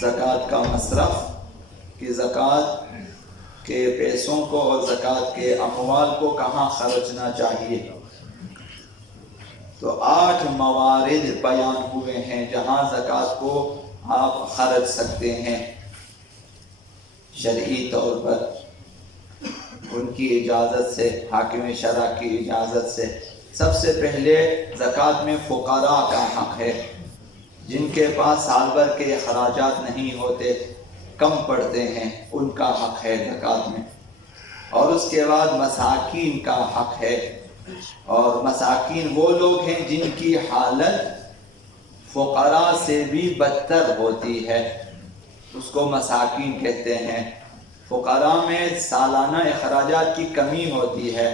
زکوٰۃ کا مصرف کہ زکوٰۃ کے پیسوں کو اور زکوٰۃ کے اموال کو کہاں خرچنا چاہیے۔ تو 8 موارد بیان ہوئے ہیں جہاں زکوٰۃ کو آپ خرچ سکتے ہیں شرعی طور پر، ان کی اجازت سے، حاکم شرع کی اجازت سے۔ سب سے پہلے زکوٰۃ میں فقراء کا حق ہے، جن کے پاس سال بھر کے اخراجات نہیں ہوتے، کم پڑتے ہیں، ان کا حق ہے زکوٰۃ میں۔ اور اس کے بعد مساکین کا حق ہے، اور مساکین وہ لوگ ہیں جن کی حالت فقراء سے بھی بدتر ہوتی ہے، اس کو مساکین کہتے ہیں۔ فقراء میں سالانہ اخراجات کی کمی ہوتی ہے،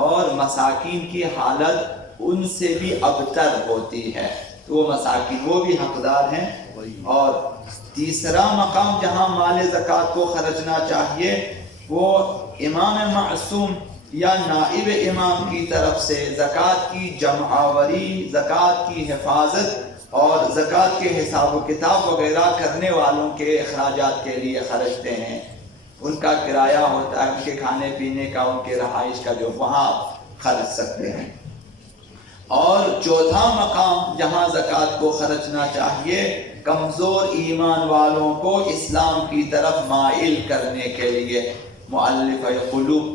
اور مساکین کی حالت ان سے بھی ابتر ہوتی ہے، تو وہ مساکین وہ بھی حقدار ہیں۔ اور تیسرا مقام جہاں مال زکوٰۃ کو خرچنا چاہیے وہ امام معصوم یا نائب امام کی طرف سے زکوٰۃ کی جمع آوری، زکوٰۃ کی حفاظت اور زکوٰۃ کے حساب و کتاب وغیرہ کرنے والوں کے اخراجات کے لیے خرچتے ہیں۔ ان کا کرایہ ہوتا ہے، ان کے کھانے پینے کا، ان کے رہائش کا، جو وہاں خرچ سکتے ہیں۔ اور چوتھا مقام جہاں زکوٰۃ کو خرچنا چاہیے کمزور ایمان والوں کو اسلام کی طرف مائل کرنے کے لیے، مؤلف قلوب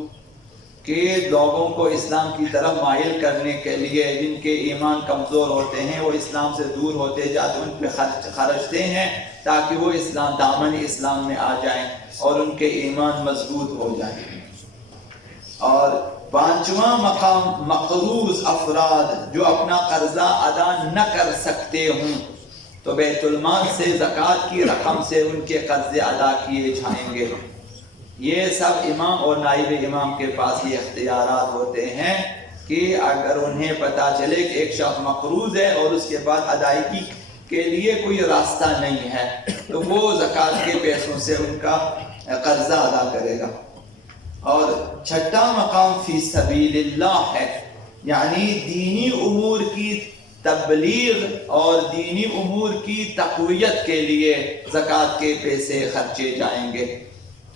کے لوگوں کو اسلام کی طرف مائل کرنے کے لیے، جن کے ایمان کمزور ہوتے ہیں، وہ اسلام سے دور ہوتے جاتے، ان پہ خرچتے ہیں تاکہ وہ اسلام دامن اسلام میں آ جائیں اور ان کے ایمان مضبوط ہو جائیں۔ اور پانچواں مقام مقروض افراد جو اپنا قرضہ ادا نہ کر سکتے ہوں، تو بیت المال سے زکوٰۃ کی رقم سے ان کے قرضے ادا کیے جائیں گے۔ یہ سب امام اور نائب امام کے پاس یہ اختیارات ہوتے ہیں کہ اگر انہیں پتہ چلے کہ ایک شخص مقروض ہے اور اس کے پاس ادائیگی کے لیے کوئی راستہ نہیں ہے، تو وہ زکوٰۃ کے پیسوں سے ان کا قرضہ ادا کرے گا۔ اور چھٹا مقام فی سبیل اللہ ہے، یعنی دینی امور کی تبلیغ اور دینی امور کی تقویت کے لیے زکوٰۃ کے پیسے خرچے جائیں گے۔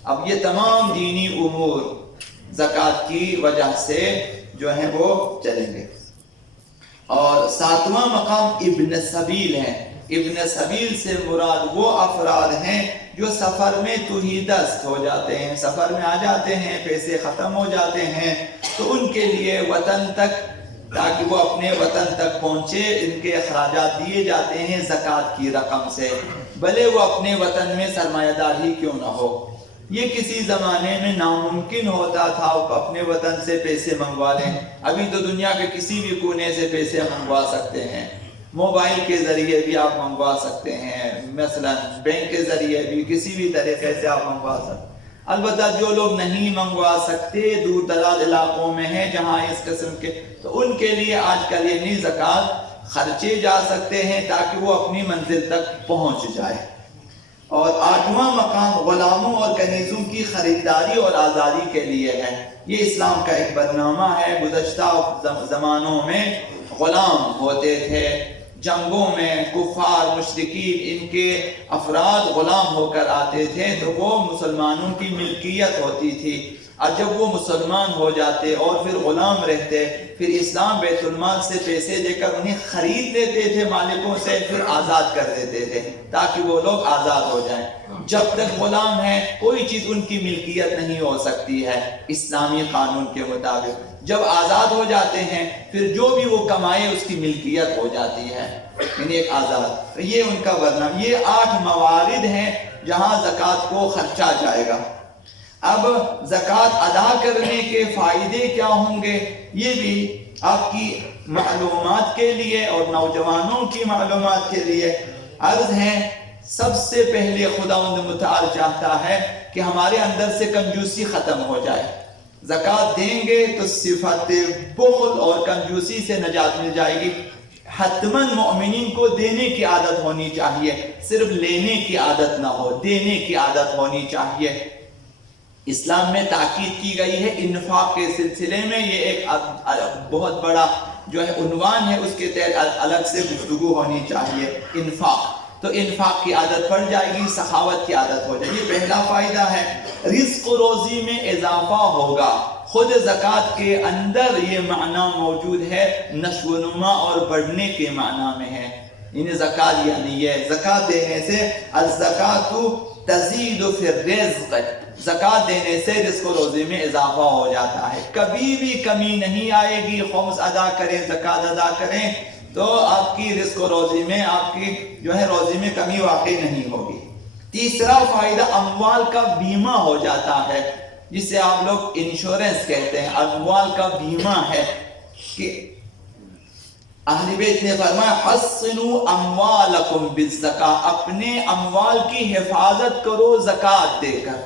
اب یہ تمام دینی امور زکوٰۃ کی وجہ سے جو ہیں وہ چلیں گے۔ اور ساتواں مقام ابن سبیل ہے۔ ابن سبیل سے مراد وہ افراد ہیں جو سفر میں تہی دست ہو جاتے ہیں، سفر میں آ جاتے ہیں، پیسے ختم ہو جاتے ہیں، تو ان کے لیے وطن تک، تاکہ وہ اپنے وطن تک پہنچے، ان کے اخراجات دیے جاتے ہیں زکوٰۃ کی رقم سے، بھلے وہ اپنے وطن میں سرمایہ دار ہی کیوں نہ ہو۔ یہ کسی زمانے میں ناممکن ہوتا تھا اپنے وطن سے پیسے منگوا لیں، ابھی تو دنیا کے کسی بھی کونے سے پیسے منگوا سکتے ہیں، موبائل کے ذریعے بھی آپ منگوا سکتے ہیں، مثلا بینک کے ذریعے بھی، کسی بھی طریقے سے آپ منگوا سکتے ہیں۔ البتہ جو لوگ نہیں منگوا سکتے، دور دراز علاقوں میں ہیں جہاں اس قسم کے، تو ان کے لیے آج کل یہ زکوٰۃ خرچے جا سکتے ہیں تاکہ وہ اپنی منزل تک پہنچ جائے۔ اور آٹھواں مقام غلاموں اور کنیزوں کی خریداری اور آزادی کے لیے ہے۔ یہ اسلام کا ایک برنامہ ہے۔ گزشتہ زمانوں میں غلام ہوتے تھے، جنگوں میں کفار مشرکین ان کے افراد غلام ہو کر آتے تھے، تو وہ مسلمانوں کی ملکیت ہوتی تھی، اور جب وہ مسلمان ہو جاتے اور پھر غلام رہتے، پھر اسلام بیت المال سے پیسے دے کر انہیں خرید لیتے تھے مالکوں سے، پھر آزاد کر دیتے تھے تاکہ وہ لوگ آزاد ہو جائیں۔ جب تک غلام ہیں کوئی چیز ان کی ملکیت نہیں ہو سکتی ہے اسلامی قانون کے مطابق۔ جب آزاد ہو جاتے ہیں پھر جو بھی وہ کمائے اس کی ملکیت ہو جاتی ہے، یعنی ایک آزاد۔ یہ ان کا برنامہ۔ یہ 8 موارد ہیں جہاں زکوٰۃ کو خرچا جائے گا۔ اب زکوٰۃ ادا کرنے کے فائدے کیا ہوں گے، یہ بھی آپ کی معلومات کے لیے اور نوجوانوں کی معلومات کے لیے عرض ہے۔ سب سے پہلے خداوند متعال چاہتا ہے کہ ہمارے اندر سے کنجوسی ختم ہو جائے۔ زکوٰۃ دیں گے تو صفت بخل اور کنجوسی سے نجات مل جائے گی۔ حتماً مومنین کو دینے کی عادت ہونی چاہیے، صرف لینے کی عادت نہ ہو، دینے کی عادت ہونی چاہیے۔ اسلام میں تاکید کی گئی ہے انفاق کے سلسلے میں، یہ ایک بہت بڑا جو ہے عنوان ہے، اس کے تحت الگ سے گفتگو ہونی چاہیے۔ انفاق تو انفاق کی عادت پڑ جائے گی، سخاوت کی عادت ہو جائے گی۔ یہ پہلا فائدہ ہے، رزق و روزی میں اضافہ ہوگا۔ خود زکوٰۃ کے اندر یہ معنی موجود ہے، نشو و نما اور بڑھنے کے معنی میں ہے۔ یعنی زکوٰۃ یعنی یہ زکوٰۃ دینے سے الزکوٰۃ تزید فی الرزق، زکوٰۃ دینے سے رزق و روزی میں اضافہ ہو جاتا ہے، کبھی بھی کمی نہیں آئے گی۔ خمس ادا کریں، زکوٰۃ ادا کریں تو آپ کی رزق و روزی میں، آپ کی جو ہے روزی میں کمی واقع نہیں ہوگی۔ تیسرا فائدہ اموال کا بیمہ ہو جاتا ہے، جسے آپ لوگ انشورنس کہتے ہیں، اموال کا بیمہ ہے کہ اہل بیت نے فرمایا حصنوا اموالکم بالزکاۃ، اپنے اموال کی حفاظت کرو زکوٰۃ دے کر۔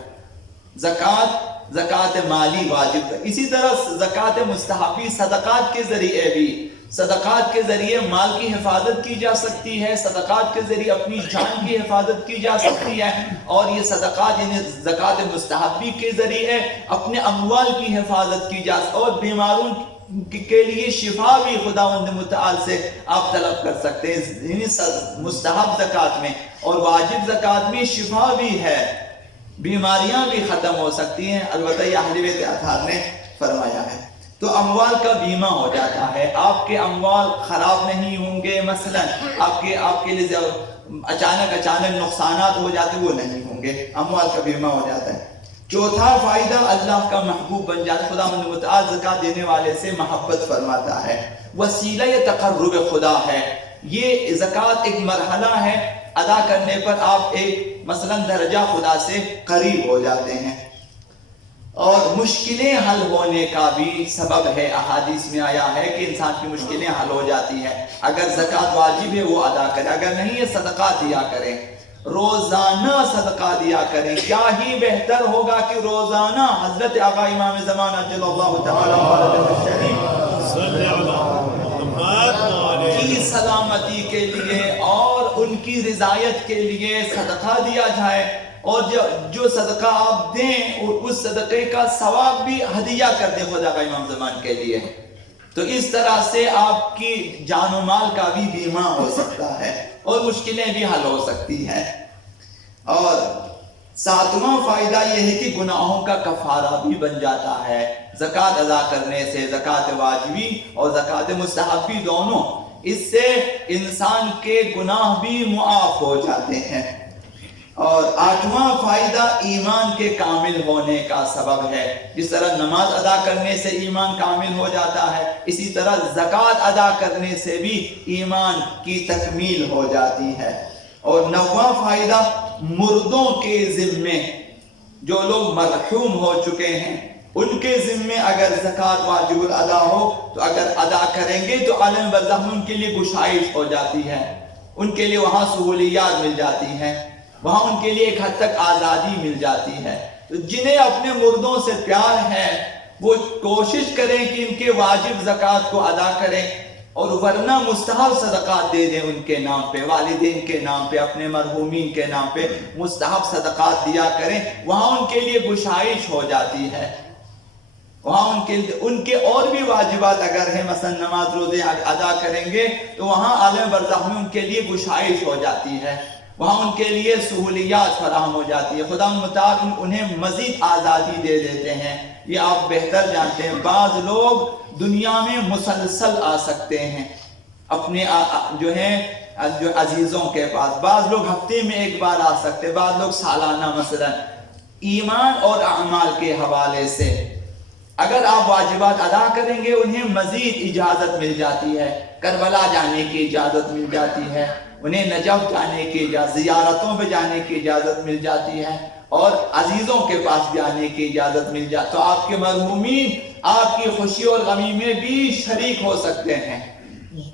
زکوٰۃ مالی واجب ہے، اسی طرح زکوٰۃ مستحبی صدقات کے ذریعے بھی، صدقات کے ذریعے مال کی حفاظت کی جا سکتی ہے، صدقات کے ذریعے اپنی جان کی حفاظت کی جا سکتی ہے، اور یہ صدقات یعنی زکوٰۃ مستحبی کے ذریعے اپنے اموال کی حفاظت کی جا سکتی ہے، اور بیماروں کے لیے شفا بھی خداوند متعال سے آپ طلب کر سکتے ہیں۔ یعنی مستحب زکوٰۃ میں اور واجب زکوٰۃ میں شفا بھی ہے، بیماریاں بھی ختم ہو سکتی ہیں، البتہ یہ اہل بیت اطہار نے فرمایا ہے۔ تو اموال کا بیمہ ہو جاتا ہے، آپ کے اموال خراب نہیں ہوں گے، مثلا آپ کے لیے اچانک نقصانات ہو جاتے وہ نہیں ہوں گے، اموال کا بیمہ ہو جاتا ہے۔ چوتھا فائدہ اللہ کا محبوب بن جاتا ہے، خدا متعال زکوٰۃ دینے والے سے محبت فرماتا ہے، وسیلہ تقرب خدا ہے۔ یہ زکوٰۃ ایک مرحلہ ہے، ادا کرنے پر آپ ایک مثلا درجہ خدا سے قریب ہو جاتے ہیں، اور مشکلیں حل ہونے کا بھی سبب ہے۔ احادیث میں آیا ہے کہ انسان کی مشکلیں حل ہو جاتی ہیں اگر زکوٰۃ واجب ہے وہ ادا کرے، اگر نہیں ہے صدقات دیا کریں، روزانہ صدقہ دیا کریں۔ کیا ہی بہتر ہوگا کہ روزانہ حضرت آقا امام زمان عجل اللہ تعالی فرجہ الشریف کی سلامتی کے لیے اور ان کی رضایت کے لیے صدقہ دیا جائے، اور جو صدقہ آپ دیں اس صدقے کا ثواب بھی ہدیہ کر دیں خدا کا امام زمان کے لیے، تو اس طرح سے آپ کی جان و مال کا بھی بیمہ ہو سکتا ہے اور مشکلیں بھی حل ہو سکتی ہیں۔ اور ساتواں فائدہ یہ ہے کہ گناہوں کا کفارہ بھی بن جاتا ہے زکوٰۃ ادا کرنے سے، زکوٰۃ واجبی اور زکوٰۃ مستحبی دونوں، اس سے انسان کے گناہ بھی معاف ہو جاتے ہیں۔ اور آٹھواں فائدہ ایمان کے کامل ہونے کا سبب ہے، جس طرح نماز ادا کرنے سے ایمان کامل ہو جاتا ہے، اسی طرح زکوٰۃ ادا کرنے سے بھی ایمان کی تکمیل ہو جاتی ہے۔ اور نواں فائدہ مردوں کے ذمے، جو لوگ مرحوم ہو چکے ہیں ان کے ذمے اگر زکوٰۃ واجب الادا ہو تو اگر ادا کریں گے تو عالم برزخ میں ان کے لیے گشائش ہو جاتی ہے، ان کے لیے وہاں سہولیات مل جاتی ہیں، وہاں ان کے لیے ایک حد تک آزادی مل جاتی ہے۔ تو جنہیں اپنے مردوں سے پیار ہے وہ کوشش کریں کہ ان کے واجب زکوٰۃ کو ادا کریں، اور ورنہ مستحب صدقات دے دیں ان کے نام پہ، والدین کے نام پہ، اپنے مرحومین کے نام پہ مستحب صدقات دیا کریں، وہاں ان کے لیے گشائش ہو جاتی ہے، وہاں ان کے اور بھی واجبات اگر ہیں، مثلا نماز روزے ادا کریں گے تو وہاں عالم برزخ میں ان کے لیے گشائش ہو جاتی ہے، وہاں ان کے لیے سہولیات فراہم ہو جاتی ہے، خدا متعال انہیں مزید آزادی دے دیتے ہیں۔ یہ آپ بہتر جانتے ہیں، بعض لوگ دنیا میں مسلسل آ سکتے ہیں اپنے جو عزیزوں کے پاس، بعض لوگ ہفتے میں ایک بار آ سکتے ہیں، بعض لوگ سالانہ۔ مثلا ایمان اور اعمال کے حوالے سے اگر آپ واجبات ادا کریں گے انہیں مزید اجازت مل جاتی ہے، کربلا جانے کی اجازت مل جاتی ہے، انہیں نجف جانے کی اجازت، زیارتوں پہ جانے کی اجازت مل جاتی ہے، اور عزیزوں کے پاس جانے کی اجازت مل جاتی ہے، تو آپ کے مرحومین آپ کی خوشی اور غمی میں بھی شریک ہو سکتے ہیں۔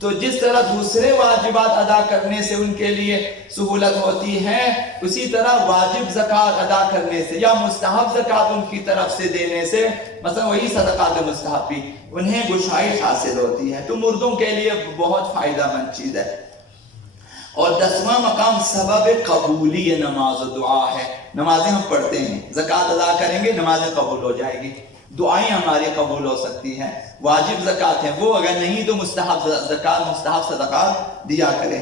تو جس طرح دوسرے واجبات ادا کرنے سے ان کے لیے سہولت ہوتی ہے، اسی طرح واجب زکوٰۃ ادا کرنے سے یا مستحب زکوٰۃ ان کی طرف سے دینے سے، مثلا وہی صدقات مستحبی، انہیں گشائش حاصل ہوتی ہے، تو مردوں کے لیے بہت فائدہ مند چیز ہے۔ اور 10واں مقام سبب قبولی نماز و دعا ہے، نمازیں ہم پڑھتے ہیں، زکوٰۃ ادا کریں گے نمازیں قبول ہو جائے گی، دعائیں ہماری قبول ہو سکتی ہیں، واجب زکوٰۃ ہیں وہ، اگر نہیں تو مستحب زکوٰۃ، مستحب صدقات دیا کریں۔